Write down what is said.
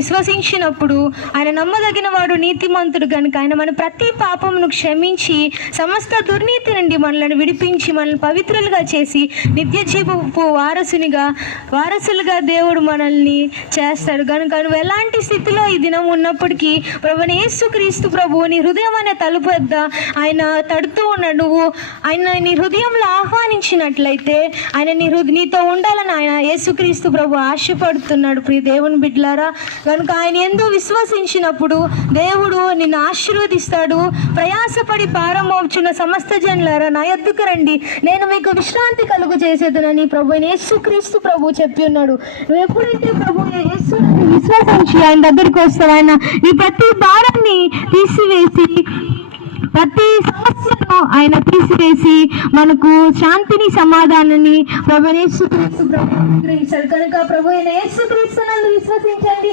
విశ్వసించినప్పుడు ఆయన నమ్మదగిన వాడు, నీతిమంతుడు కనుక ఆయన మన ప్రతి పాపమును క్షమించి సమస్త దుర్నీతి నుండి మనల్ని విడిపించి మనల్ని పవిత్రులుగా చేసి నిత్య జీవపు వారసులుగా దేవుడు మనల్ని చేస్తాడు. కనుక నువ్వు ఎలాంటి స్థితిలో ఈ దినం ఉన్నప్పటికీ ప్రభువైన యేసుక్రీస్తు ప్రభువు నీ హృదయం అనే తలుపు వద్ద ఆయన తడుతూ ఉన్నాడు. నువ్వు ఆయన నీ హృదయంలో ఆహ్వానించినట్లయితే ఆయన నీతో ఉండాలని ఆయన యేసుక్రీస్తు ప్రభు ఆశపడుతున్నాడు. ప్రియ దేవుని బిడ్డలారా, కనుక ఆయన యందు విశ్వసించినప్పుడు దేవుడు నిన్ను ఆశీర్వదిస్తాడు. ప్రయాసపడి భారం మోపుచున్న సమస్త జనులారా నా యొద్దకు రండి, నేను మీకు విశ్రాంతి కలుగు చేసేదనని ప్రభువైన యేసుక్రీస్తు ప్రభు చెప్పి ఉన్నాడు. నువ్వు ఎప్పుడైతే ప్రభు యేసుని విశ్వసించి ఆయన దగ్గరికి వస్తావు, ఆయన నీ ప్రతి భారాన్ని తీసివేసి ప్రతి సమస్యను ఆయన తీసివేసి మనకు శాంతిని, సమాధానాన్ని ప్రభువైన యేసుక్రీస్తు ప్రభు అనుగ్రహించాడు. కనుక ప్రభువైన యేసుక్రీస్తునందు విశ్వసించండి.